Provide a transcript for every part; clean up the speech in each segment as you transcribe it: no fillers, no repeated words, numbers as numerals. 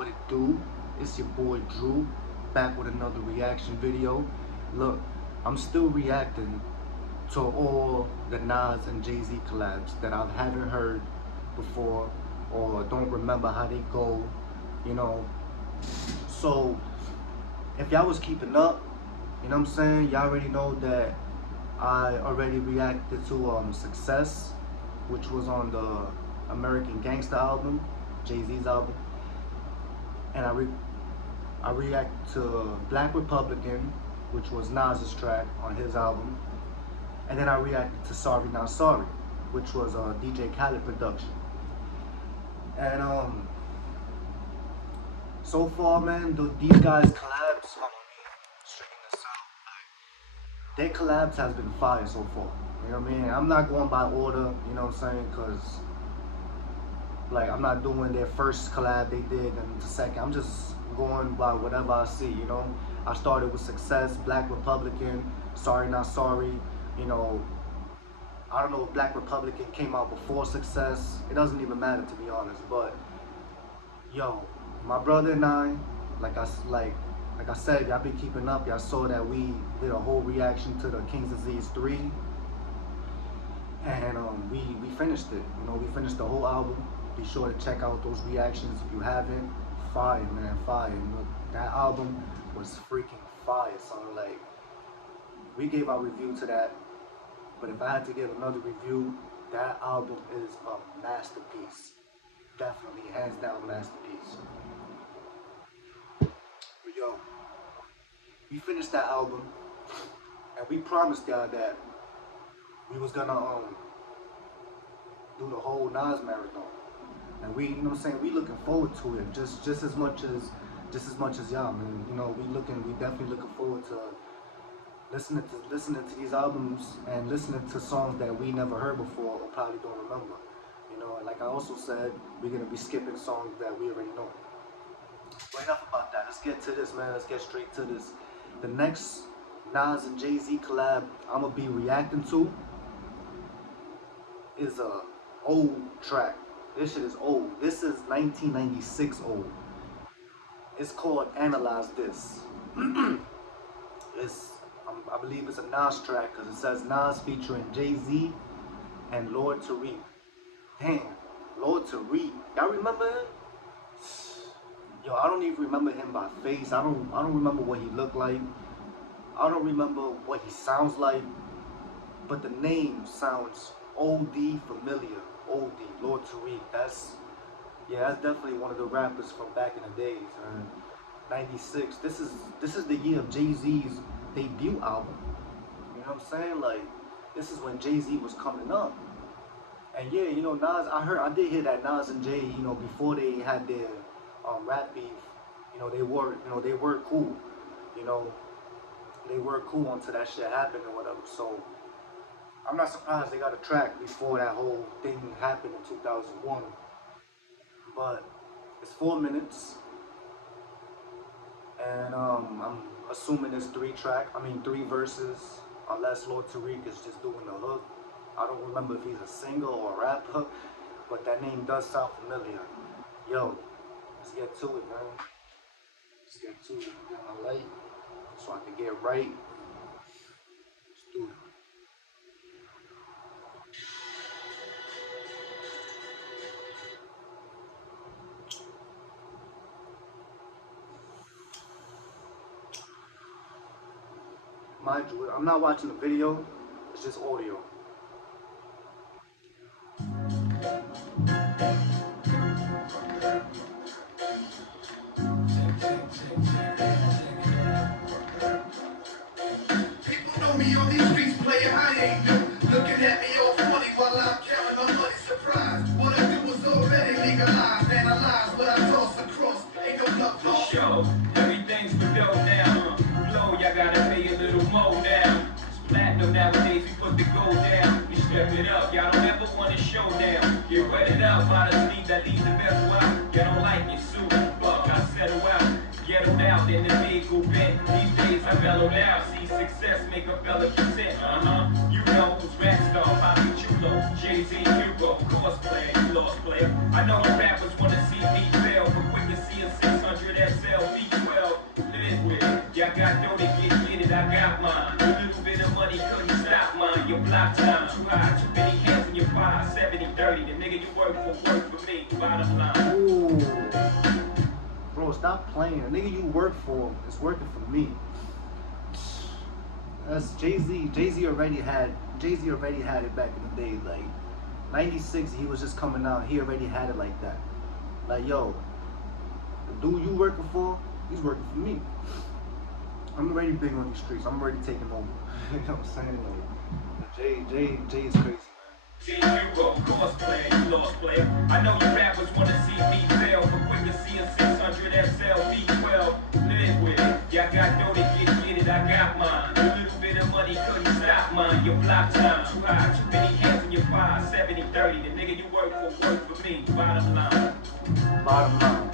what it do? It's your boy Drew, back with another reaction video. Look, I'm still reacting to all the Nas and Jay-Z collabs that I haven't heard before or don't remember how they go, you know. So, if y'all was keeping up, you know what I'm saying, y'all already know that I already reacted to Success, which was on the American Gangsta album, Jay-Z's album. And I react to Black Republican, which was Nas's track on his album. And then I reacted to Sorry Not Sorry, which was a DJ Khaled production. And so far, man, these guys collabs, straighten this out. Their collabs has been fire so far. You know what I mean? I'm not going by order, you know what I'm saying? Cause like I'm not doing their first collab they did and the second. I'm just going by whatever I see, you know. I started with Success, Black Republican, Sorry Not Sorry, you know. I don't know if Black Republican came out before Success. It doesn't even matter, to be honest. But yo, my brother and I, like I said, y'all been keeping up. Y'all saw that we did a whole reaction to the King's Disease 3, and we finished it. You know, we finished the whole album. Be sure to check out those reactions if you haven't. Fire, man, fire. Look, that album was freaking fire. So like, we gave our review to that. But if I had to give another review, that album is a masterpiece. Definitely, hands down, masterpiece. But yo, we finished that album, and we promised y'all that we was gonna do the whole Nas marathon. And we, you know what I'm saying, we looking forward to it just as much as y'all, man. You know, we definitely looking forward to listening to these albums and listening to songs that we never heard before or probably don't remember. You know, and like I also said, we're gonna be skipping songs that we already know. But enough about that. Let's get to this, man. Let's get straight to this. The next Nas and Jay-Z collab I'm gonna be reacting to is a old track. This shit is old. This is 1996 old. It's called Analyze This. I believe it's a Nas track because it says Nas featuring Jay-Z and Lord Tyriq. Damn, Lord Tyriq. Y'all remember him? Yo, I don't even remember him by face. I don't remember what he looked like. I don't remember what he sounds like. But the name sounds OD familiar. OD, Lord Tyriq. That's definitely one of the rappers from back in the days, man. 96. This is the year of Jay-Z's debut album. You know what I'm saying? Like, this is when Jay-Z was coming up. And yeah, you know, Nas, I did hear that Nas and Jay, you know, before they had their rap beef, you know, they were cool. You know, they were cool until that shit happened or whatever. So I'm not surprised they got a track before that whole thing happened in 2001. But it's 4 minutes. And I'm assuming it's 3 verses, unless Lord Tyriq is just doing the hook. I don't remember if he's a singer or a rapper, but that name does sound familiar. Yo, let's get to it, man. Let's get to it. Get my light so I can get right. Let's do it. Mind you, I'm not watching the video, it's just audio. People know me on these streets, player, I ain't new. Looking at me all funny while I'm counting my money. Surprise, what I do was already legalized. Analyze what I toss across, ain't no love lost. Show, everything's for dough now. Flow, y'all gotta pay a little more now. It's platinum nowadays, we put the gold down. We step it up, y'all don't ever want to show down. Get wetted up by the sleeve that leaves the bezel out. Y'all don't like it, suit, fuck, I settle out. Ghettoed out, then the vehicle bent. These days I mellowed out. See success make a fella content. You know who's rap star, Bobby Chulo, Jay-Z, Hugo, cosplay, you lost player. I know you rappers wanna see me fail, but quick to see a work for me, bottom line. Ooh. Bro, stop playing. The nigga you work for is working for me. That's Jay-Z. Jay-Z already had it back in the day. Like 96, he was just coming out. He already had it like that. Like, yo, the dude you working for, he's working for me. I'm already big on these streets. I'm already taking over. You know what I'm saying? Like, Jay is crazy. See you go, course player, you lost player. I know you rappers wanna see me fail, but quick to see a 600 SL V12. Live with it. Y'all got dough to get it, I got mine. A little bit of money couldn't stop mine. Your block time too high, too many hands in your 5, 70, 30. The nigga you work for me. Bottom line. Bottom line.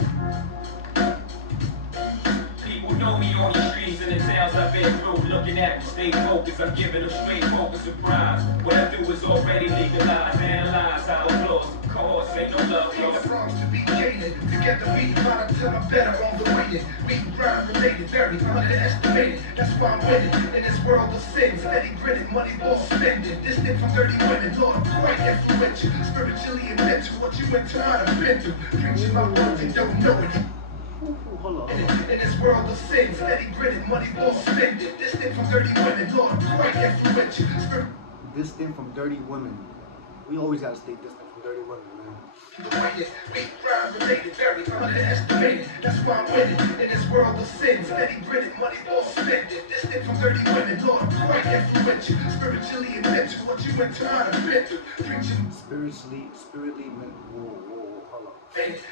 People know me on the streets and the towns I've been through. Looking at me, stay focused. I'm giving them straight focus surprise. What I do is already legalized. Analyze how it flows. Of course, ain't no love lost. The wrongs to be gated. Together we find until I'm better on the way. We grind related, very underestimated. That's why I'm winning in this world of sin. Steady grinning, money ball spending. Distant from dirty women, Lord, I'm quite influential. Spiritually and mental, what you went to might have been through. Preaching my words and don't know it. Hold on. In this world of sin, steady grinning, money ball spending. Distant from dirty women, Lord, I'm quite influential. Distant from dirty women. We always gotta stay distant from dirty women, man. We grind related, very underestimated. That's why I'm winning in this world of sin. Steady grinning, money ball spending. Distant from dirty women, Lord, I'm quite influential. Spiritually and mental, what you went to might have been through. Preaching spiritually, mental. Whoa, hold on.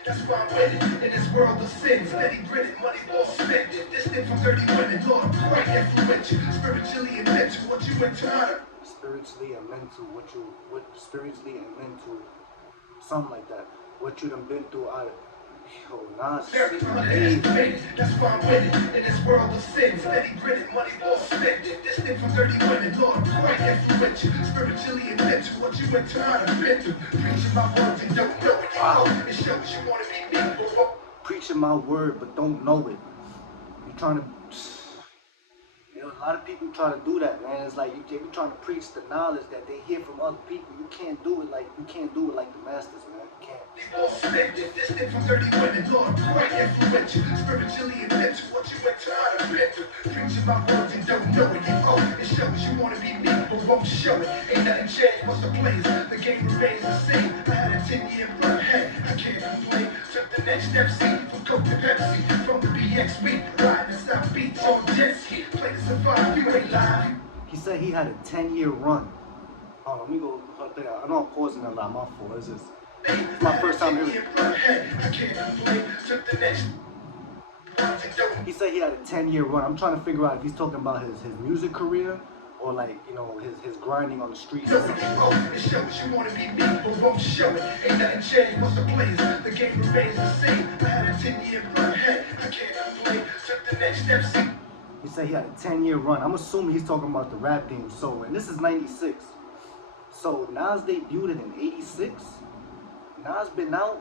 That's why I'm winning in this world of sin. Steady grinning, money ball spending. Distant from dirty women, Lord, I'm quite influential. Spiritually and mental, what you went to might have. Spiritually and mental, spiritually and mental, something like that. What you done been through, yo, Nas. Very underestimated. That's why I'm winning in this world of sin. Steady grinning, money ball spending. Distant from dirty women, Lord, I'm quite influential. Spiritually and mental, what you went to might have been through. Preaching my words and don't know it. It shows you wanna be me. Preaching my word, but don't know it. You trying to. A lot of people try to do that, man. It's like they be trying to preach the knowledge that they hear from other people. You can't do it like the masters, man. You can't. Distant from dirty women, Lord, quite influential. Spiritually and mental, what you went to out of mental. Preaching my words and don't know it. It shows you wanna be me, but won't show it. Ain't nothing changed, what's the place? The game remains the same. I had a 10-year run, hey, I can't complain. Took the next step, see, from Coke to Pepsi. From the BX week, riding the South Beach on jet ski. Play to survive, you ain't lying. He said he had a 10-year run. Oh, let me go. I know I'm pausing a lot. My fault. It's just my first time hearing it. I can't complain. Took the next. He said he had a 10-year run. I'm trying to figure out if he's talking about his music career or like, you know, his grinding on the streets. It shows you wanna be me, but won't show it. Ain't nothing changed, what's the place? The game remains the same. I had a 10-year run, hey, I can't complain. Took the next step, see. He said he had a 10-year run. I'm assuming he's talking about the rap game. So, and this is 96. So Nas debuted it in 86. Nas been out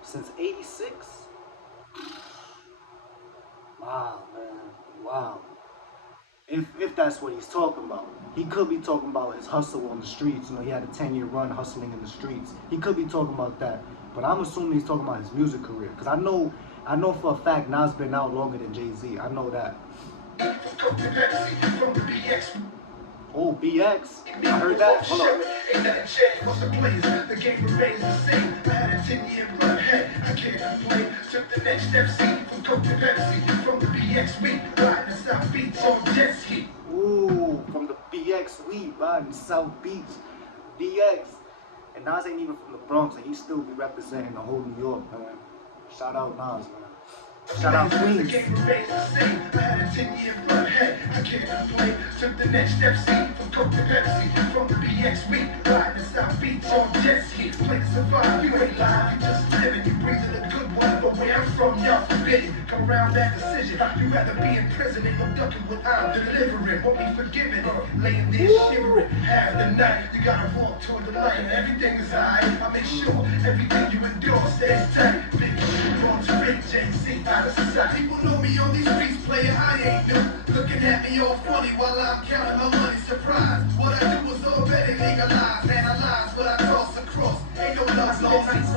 since 86. Wow, man. Wow. If that's what he's talking about. He could be talking about his hustle on the streets. You know, he had a 10-year run hustling in the streets. He could be talking about that. But I'm assuming he's talking about his music career. Because I know for a fact Nas been out longer than Jay-Z. I know that. Oh, BX. I heard that. Hold on. Ain't nothing changed, what's the place? The game remains the same. I had a 10-year run, hey, I can't complain. Took the next step, see, from Coke to Pepsi. From the BX week, riding the South Beach on jet ski. Ooh, from the BX week, riding South Beach. BX. And Nas ain't even from the Bronx, and he still be representing the whole New York, man. Shout out Nas, man. Shout out Queens. The game remains the same. I had a 10-year run, hey, I can't complain. Took the next step, see, from Coke to Pepsi. From the BX week, riding the South Beach on jet ski. Play to survive, you ain't lying, you just living. You breathing a good one, but where I'm from, y'all forbidden. Come around that decision. You rather be in prison and no ducking what I'm delivering. Won't be forgiven, laying there shivering. Half the night, you gotta walk toward the light. Everything is alright. I make sure everything you endure stays tight. Big born to Rick, Jay-Z. People know me on these streets, player, I ain't new. Looking at me all funny while I'm counting my money. Surprised, what I do was already legalized. Analyze what I toss across. Ain't no love lost.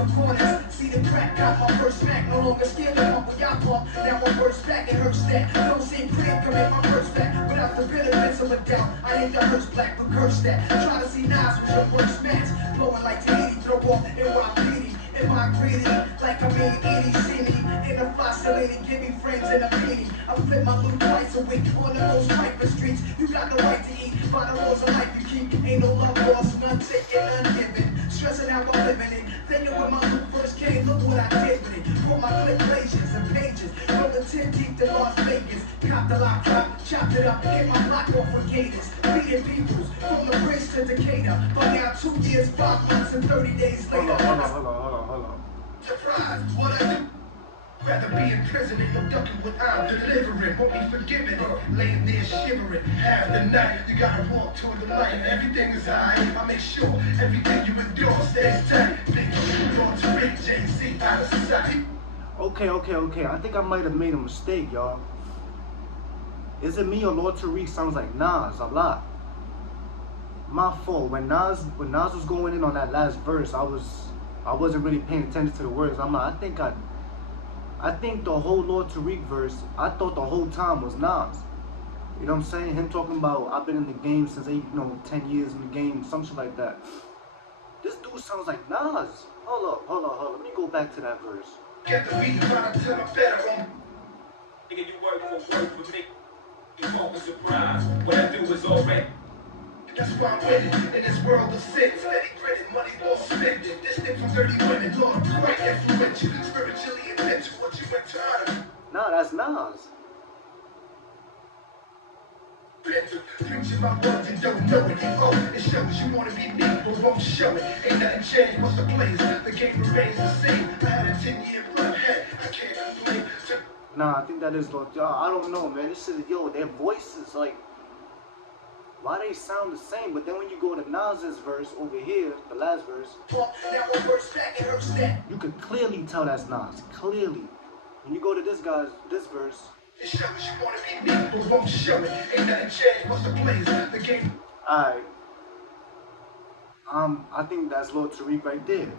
got my first smack, no longer scared to pump when y'all pump. Now I'm first back, it hurts that. Don't seem clear, commit my first back. Without the benefits of a doubt, I ain't the hearse black, but curse that. Try to see Nas was your worst match. Blowing like Tyriq, throw off NYPD. Am I greedy? Like I'm in Edie, see me in a fossil lady, give me friends in a beanie. I flip my loot twice a week on the most viper streets. You got the right to eat, by the laws of life you keep. Ain't no love lost, none taken, none given. Stressing out while living it. Thinking when my loot first came, look what I did with it. Brought my clip pages and pages. Rolling 10 deep to Las Vegas. Cop the lock drop, chopped it up, hit my block off for gators. Beating peoples from the bridge to Decatur. By now 2 years, 5 months, and 30 days later. Hold on. Surprise, what I do? Rather be in prison, ain't no ducking what I'm delivering. Won't be forgiven or laying there shivering. Half the night, you gotta walk toward the light. Everything is alright. I make sure everything you endure stays tight. Make sure Lord Tyriq, JC out of sight. Okay. I think I might have made a mistake, y'all. Is it me or Lord Tyriq sounds like Nas a lot? My fault. When Nas was going in on that last verse, I wasn't really paying attention to the words. I think the whole Lord Tyriq verse, I thought the whole time was Nas. You know what I'm saying? Him talking about, I've been in the game since 10 years in the game, some shit like that. This dude sounds like Nas. Hold up. Let me go back to that verse. Get the beat right until I'm better on. Nigga, you work for me. You won't be surprised. What I do is already. That's why I'm winning in this world of sin. Steady grinning, money well spent. This thing from dirty women, Lord, I'm quite influential. Spiritually and mental, what you went to honor. Nah, that's Nas. Preaching my words and don't know it. Oh, it shows you wanna be me, but won't show it. Ain't nothing changed, what's the place? The game remains the same. I had a 10-year run, hey, I can't complain. Nah, I think that is Lord. I don't know, man. This shit, their voices, like, why they sound the same? But then when you go to Nas's verse over here, the last verse, you can clearly tell that's Nas. Clearly. When you go to this verse, it shows you wanna be me, but won't show it. Ain't nothing changed, what's the place? The game. Alright. I think that's Lord Tyriq right there.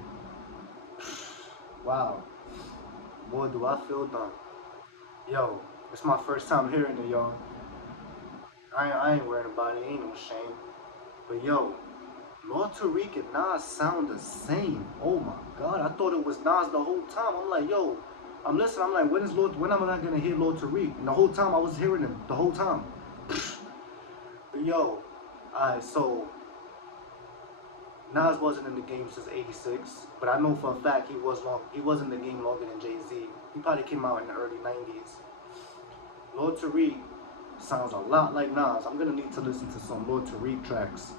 Wow. Boy, do I feel dumb. Yo, it's my first time hearing it, y'all. I ain't worried about it, ain't no shame. But yo, Lord Tyriq and Nas sound the same. Oh my god, I thought it was Nas the whole time. I'm like, yo, I'm listening, I'm like, when am I gonna hear Lord Tyriq? And the whole time I was hearing him, the whole time. But yo, alright, so Nas wasn't in the game since '86, but I know for a fact he was in the game longer than Jay-Z. He probably came out in the early '90s. Lord Tyriq sounds a lot like Nas. I'm gonna need to listen to some Lord Tyriq tracks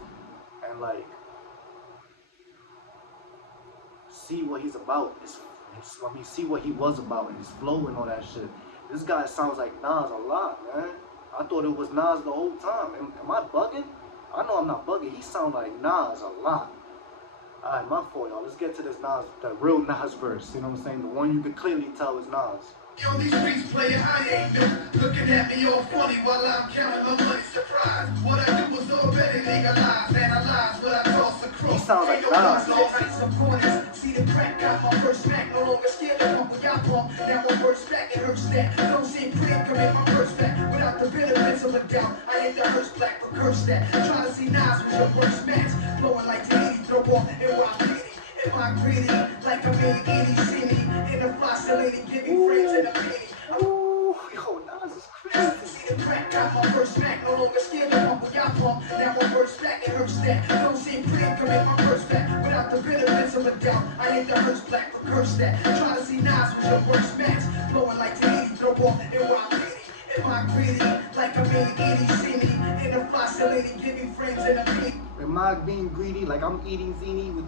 and like see what he's about. See what he was about and his flow and all that shit. This guy sounds like Nas a lot, man. I thought it was Nas the whole time. Am I bugging? I know I'm not bugging. He sounds like Nas a lot. Alright, my fault, y'all. Let's get to this Nas, the real Nas verse. You know what I'm saying? The one you can clearly tell is Nas. Yo, these streets player, I ain't new. Looking at me all funny while I'm counting my money. Surprise, what I do was already legalized. Analyze what I toss across. He sounds like Nas. See the crack, got my first smack. No longer scared to pump when y'all pump. Now I'm first back, it hurts that. Don't seem clear, commit my first back. Without the benefits of a doubt, I ain't the hearse black, but curse that. Try to see Nas was your worst match. Blowing like Tyriq, throw off NYPD. Am I greedy? Like I'm in Edie, see me in a fossil lady, give me friends in a beanie. Ooh, yo, Nas is crazy. See the crack, got my first smack. No longer scared to pump when y'all pump. Now I'm first back, it hurts that. Don't seem clear, commit my first back. Without the benefits of a doubt, I ain't the hearse black, but curse that. Try to see Nas was your worst match. Blowing like Tyriq, throw off NYPD. Am I greedy? Like I'm in Edie, see me in a fossil lady, give me friends in a beanie. Am I being greedy? Like I'm eating zini with,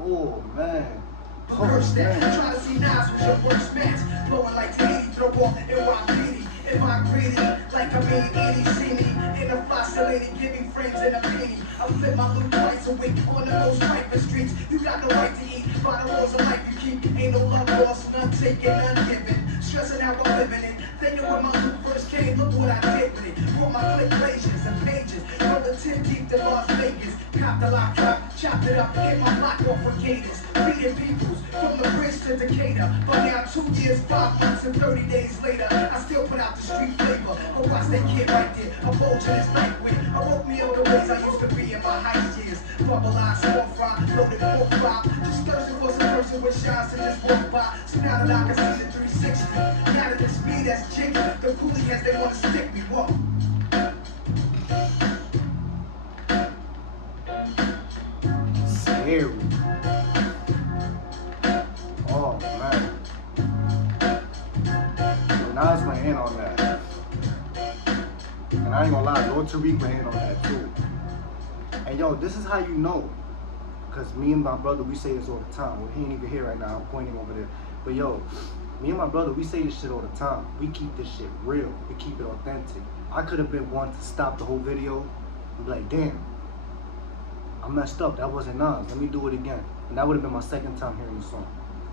oh man. Curse that. Try to see Nas was your worst match. Blowing like Tyriq, throw off NYPD. Am I greedy? Like I'm in Edie, see me in a fossil lady, give me friends in a beanie. I flip my loot twice a week on the most viper streets. You got the right to eat, by the laws of life you keep. Ain't no love lost, none taken, none given. Stressing out while living it. Thinking when my loot first came, look what I did with it. Brought my clip pages and pages. Rolling 10 deep to Las Vegas. Cop the lock drop, Chopped it up, hit my block off for gators. Beating peoples from the bridge to Decatur. But now 2 years, 5 months, and 30 days later, I still put out the street flavor. But watch that kid right there, a bulge in his night wig. I woke me all the ways I used to be in my high years. Bubble eye, small fry, loaded pork pop. Discussion was a person with shots and just walk by. So now that I can see the 360, now that it's me that's jiggy, the coolie heads, they wanna stick me. Whoa. Scary. Oh man. So Nas went in on that. And I ain't gonna lie, Lord Tyriq went in on that too. And yo, this is how you know. Cause me and my brother, we say this all the time. Well, he ain't even here right now, I'm pointing over there. But yo, me and my brother, we say this shit all the time. We keep this shit real. We keep it authentic. I could have been one to stop the whole video and be like, damn, I messed up. That wasn't Nas. Let me do it again. And that would have been my second time hearing the song.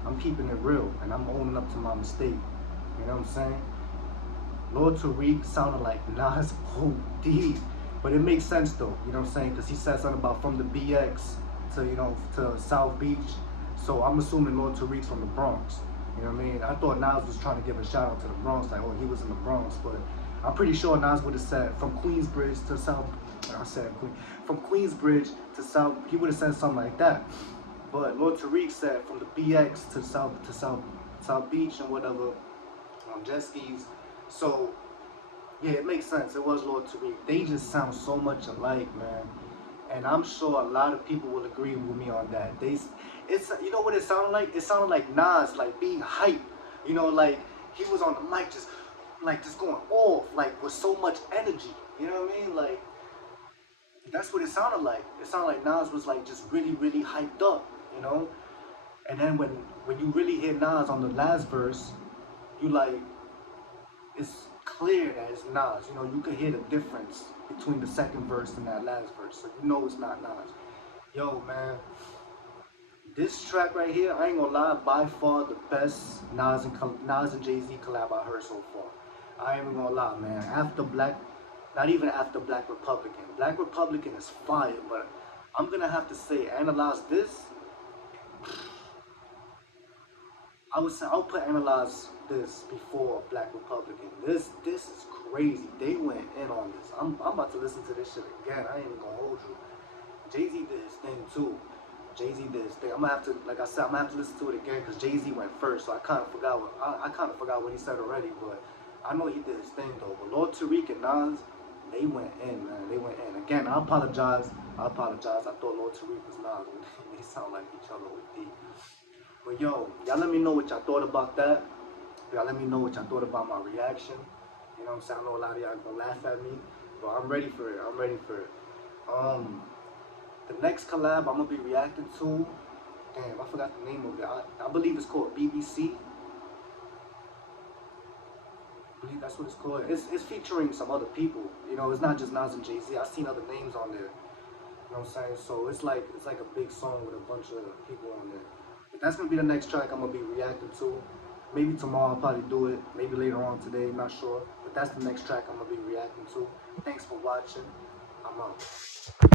I'm keeping it real and I'm owning up to my mistake. You know what I'm saying? Lord Tyriq sounded like Nas OD. But it makes sense though, you know what I'm saying? Because he said something about from the BX to, you know, to South Beach. So I'm assuming Lord Tyriq's from the Bronx. You know what I mean? I thought Nas was trying to give a shout out to the Bronx, like, oh, he was in the Bronx. But I'm pretty sure Nas would have said from Queensbridge to South, I said from Queensbridge to South, he would have said something like that. But Lord Tyriq said from the BX to South Beach and whatever, on jet skis. So yeah, it makes sense. It was Lord Tyriq. They just sound so much alike, man. And I'm sure a lot of people will agree with me on that. It's you know what it sounded like? It sounded like Nas, like being hype. You know, like he was on the mic just going off, like with so much energy. You know what I mean? Like that's what it sounded like. It sounded like Nas was like just really, really hyped up. You know. And then when you really hear Nas on the last verse, you like it's clear that it's Nas. You know, you can hear the difference between the second verse and that last verse. So you know it's not Nas. Yo, man. This track right here, I ain't gonna lie, by far the best Nas and Jay-Z collab I heard so far. I ain't even gonna lie, man. Not even after Black Republican. Black Republican is fire, but I'm gonna have to say, Analyze this. I'll put Analyze this before Black Republican. This is crazy. They went in on this. I'm about to listen to this shit again. I ain't even gonna hold you. Jay-Z did his thing too. Jay-Z did his thing. I'm gonna have to, like I said, I'm gonna have to listen to it again because Jay-Z went first, so I kind of forgot what he said already. But I know he did his thing though. But Lord Tyriq and Nas, they went in, man. They went in. Again, I apologize. I thought Lord Tyriq was Nas. They sound like each other with D. But yo, y'all let me know what y'all thought about that. Y'all let me know what y'all thought about my reaction. You know what I'm saying? I know a lot of y'all gonna laugh at me, but I'm ready for it. The next collab I'm gonna be reacting to, damn, I forgot the name of it. I believe it's called BBC. I believe that's what it's called. It's featuring some other people. You know, it's not just Nas and Jay-Z. I've seen other names on there. You know what I'm saying? So it's like a big song with a bunch of people on there. But that's gonna be the next track I'm gonna be reacting to. Maybe tomorrow I'll probably do it. Maybe later on today, not sure. But that's the next track I'm gonna be reacting to. Thanks for watching. I'm out.